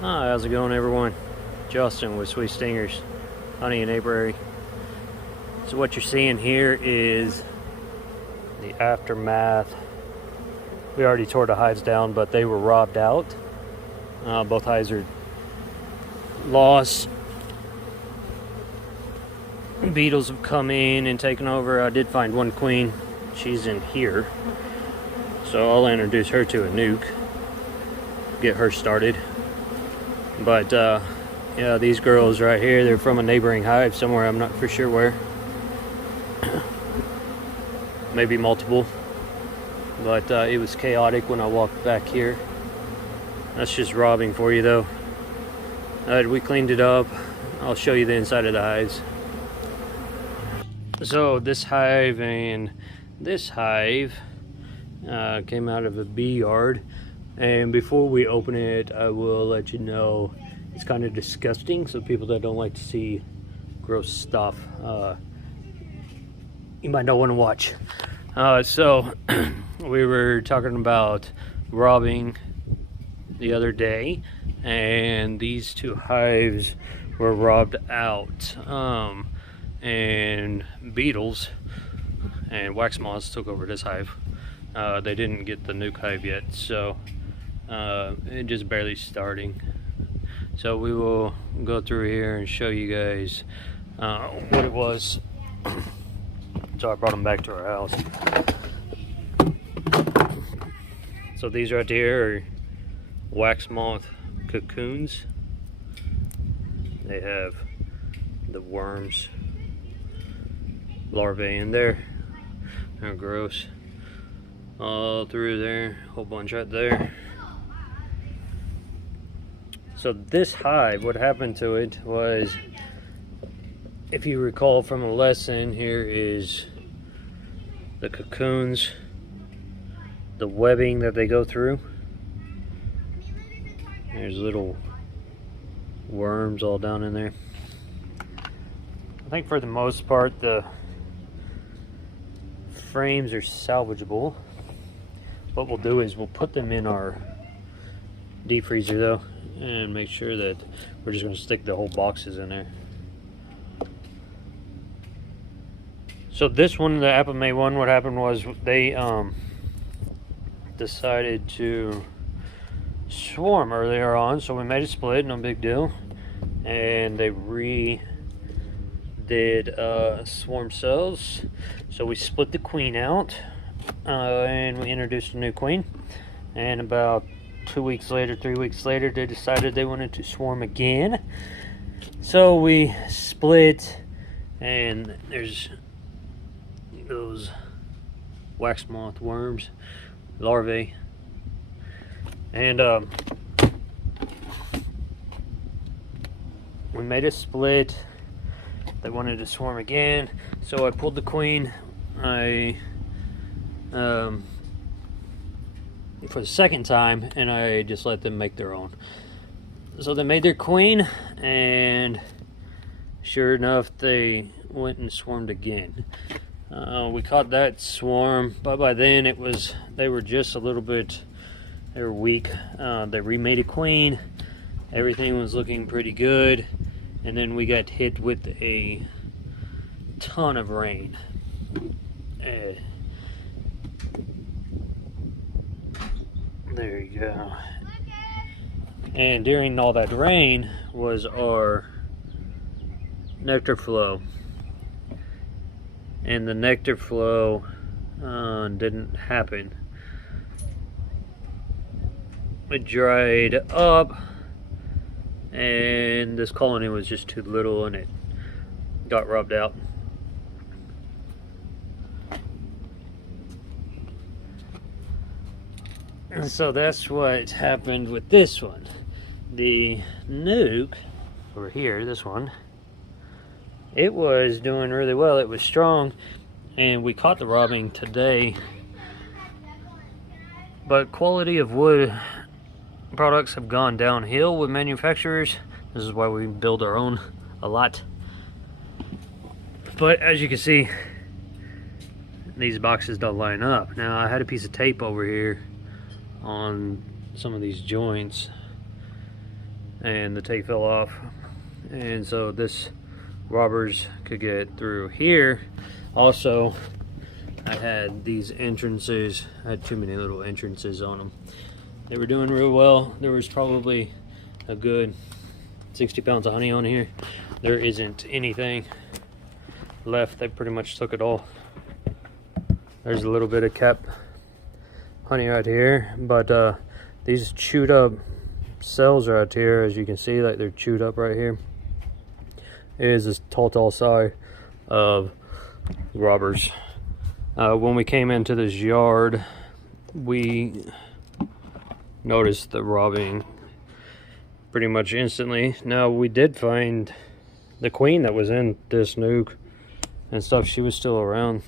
Hi, how's it going, everyone? Justin with Sweet Stingers, Honey and Apiary. So what you're seeing here is the aftermath. We already tore the hives down, but they were robbed out. Both hives are lost. Beetles have come in and taken over. I did find one queen. She's in here. So I'll introduce her to a nuke. Get her started. But yeah, these girls right here, they're from a neighboring hive somewhere. I'm not for sure where. Maybe multiple. But it was chaotic when I walked back here. That's just robbing for you, though. We cleaned it up. I'll show you the inside of the hives. So this hive and this hive came out of a bee yard. And before we open it, I will let you know it's kind of disgusting. So people that don't like to see gross stuff, you might not want to watch. So we were talking about robbing the other day, and these two hives were robbed out. And beetles and wax moths took over this hive. They didn't get the nuke hive yet, so it just barely starting. So we will go through here and show you guys what it was. So I brought them back to our house. So these right here are wax moth cocoons. They have the worms, larvae in there. They're gross. All through there, whole bunch right there. So this hive, what happened to it was, if you recall from a lesson, here is the cocoons, the webbing that they go through. There's little worms all down in there. I think for the most part the frames are salvageable. What we'll do is we'll put them in our deep freezer though, and make sure that we're just going to stick the whole boxes in there. So this one, the Apple May one, what happened was they decided to swarm earlier on, so we made a split, no big deal, and they did swarm cells. So we split the queen out, and we introduced a new queen, and about 2 weeks later, 3 weeks later, they decided they wanted to swarm again. So we split, and there's those wax moth worms, larvae, and we made a split. They wanted to swarm again, so I pulled the queen. For the second time, and I just let them make their own. So they made their queen, and sure enough, they went and swarmed again. We caught that swarm, but by then they were just a little bit, they were weak. They remade a queen. Everything was looking pretty good, and then we got hit with a ton of rain. There you go. And during all that rain was our nectar flow. And the nectar flow didn't happen. It dried up, and this colony was just too little, and it got rubbed out. And so that's what happened with this one. The nuke over here, this one, it was doing really well. It was strong, and we caught the robbing today. But quality of wood products have gone downhill with manufacturers. This is why we build our own a lot. But as you can see, these boxes don't line up. Now I had a piece of tape over here on some of these joints, and the tape fell off, and so this robbers could get through here. Also, I had these entrances. I had too many little entrances on them. They were doing real well. There was probably a good 60 pounds of honey on here. There isn't anything left. They pretty much took it all. There's a little bit of kept honey right here, but these chewed up cells right here, as you can see, like they're chewed up right here, is this tall side of robbers. When we came into this yard, we noticed the robbing pretty much instantly. Now, we did find the queen that was in this nuke and stuff. She was still around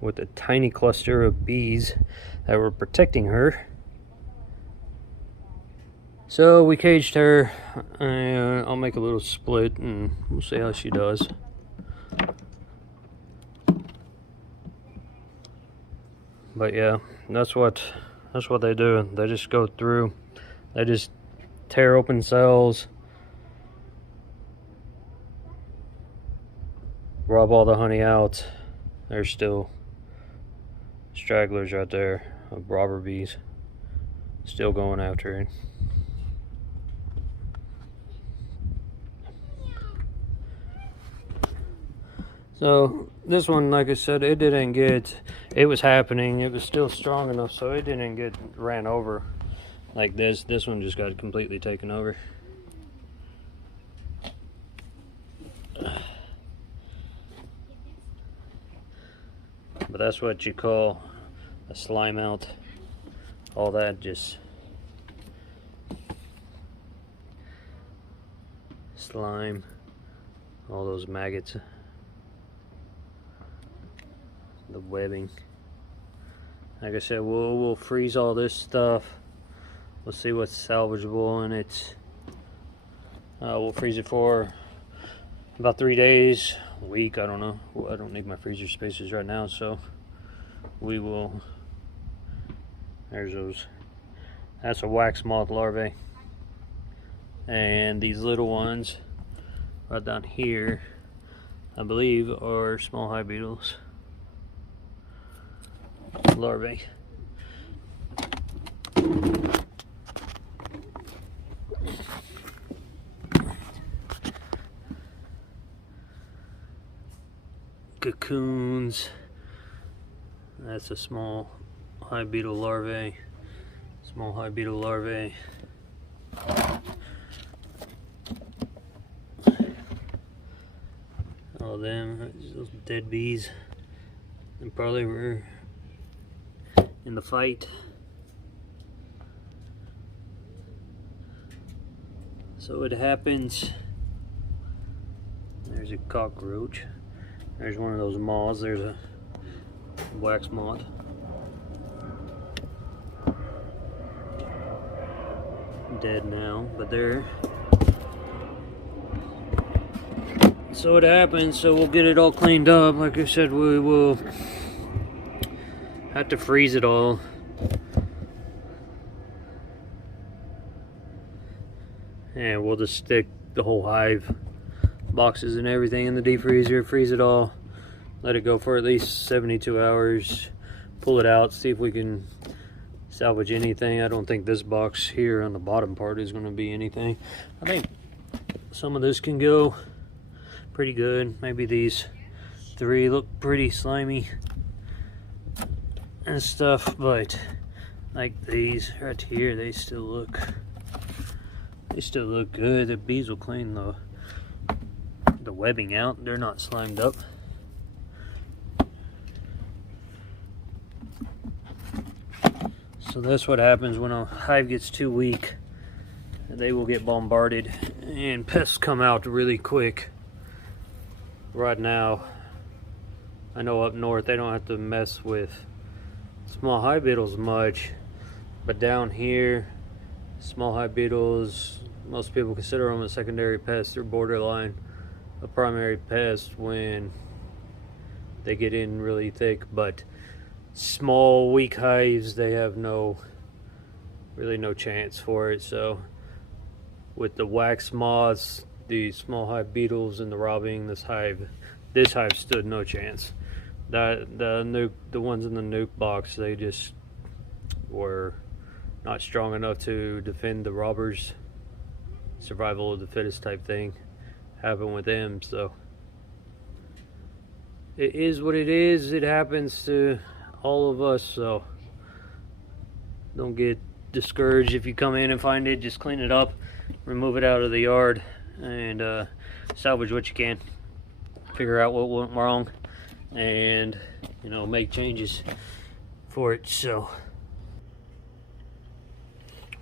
with a tiny cluster of bees that were protecting her. So we caged her, and I'll make a little split and we'll see how she does. But yeah, that's what they do. They just go through, they just tear open cells, rob all the honey out. There's still stragglers right there of robber bees still going after it. So this one, like I said, it didn't get, it was happening, it was still strong enough so it didn't get ran over like this. This one just got completely taken over. But that's what you call a slime out. All that just slime, all those maggots. The webbing. Like I said, we'll freeze all this stuff. We'll see what's salvageable in it. We'll freeze it for about 3 days, a week. I don't know. Well, I don't need my freezer spaces right now, so we will. There's those. That's a wax moth larvae, and these little ones right down here, I believe, are small hive beetles larvae. Cocoons. That's a small hive beetle larvae. Small hive beetle larvae. All them, those dead bees, and probably were in the fight. So it happens. There's a cockroach. There's one of those moths. There's a wax moth. Dead now, but they're. So it happens. So we'll get it all cleaned up. Like I said, we will have to freeze it all. And we'll just stick the whole hive boxes and everything in the deep freezer, freeze it all, let it go for at least 72 hours, pull it out, see if we can salvage anything. I don't think this box here on the bottom part is going to be anything. I think some of this can go pretty good. Maybe these 3 look pretty slimy and stuff, but like these right here, they still look good. The bees will clean the webbing out. They're not slimed up. So that's what happens when a hive gets too weak. They will get bombarded and pests come out really quick. Right now, I know up north they don't have to mess with small hive beetles much, but down here, small hive beetles, most people consider them a secondary pest. They're borderline a primary pest when they get in really thick, but small weak hives, they have really no chance for it. So with the wax moths, the small hive beetles, and the robbing, this hive stood no chance. The ones in the nuke box, they just were not strong enough to defend the robbers. Survival of the fittest type thing happened with them, so it is what it is. It happens to all of us, so don't get discouraged if you come in and find it. Just clean it up, remove it out of the yard, and salvage what you can. Figure out what went wrong, and make changes for it. So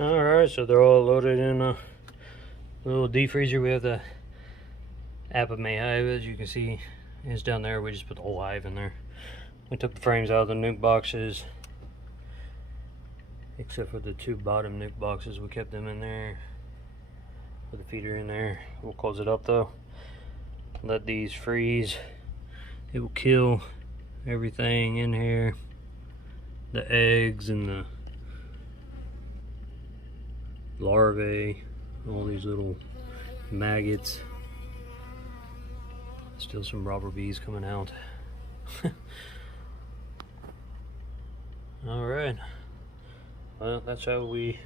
alright, so they're all loaded in a little defreezer. We have the Apame hive, as you can see, is down there. We just put the whole hive in there. We took the frames out of the nuke boxes, except for the two bottom nuke boxes. We kept them in there, put the feeder in there. We'll close it up though, let these freeze. It will kill everything in here, the eggs and the larvae, all these little maggots. Still some robber bees coming out. Alright, well, that's how we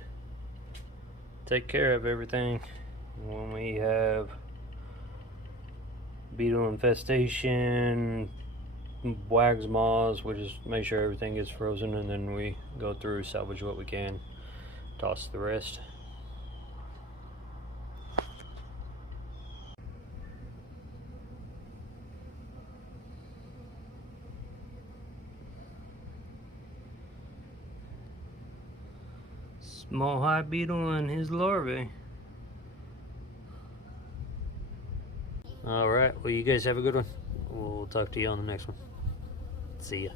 take care of everything when we have beetle infestation, wax moths. We just make sure everything gets frozen, and then we go through, salvage what we can, toss the rest. Small hive beetle and his larvae. Alright, well, you guys have a good one. We'll talk to you on the next one. See ya.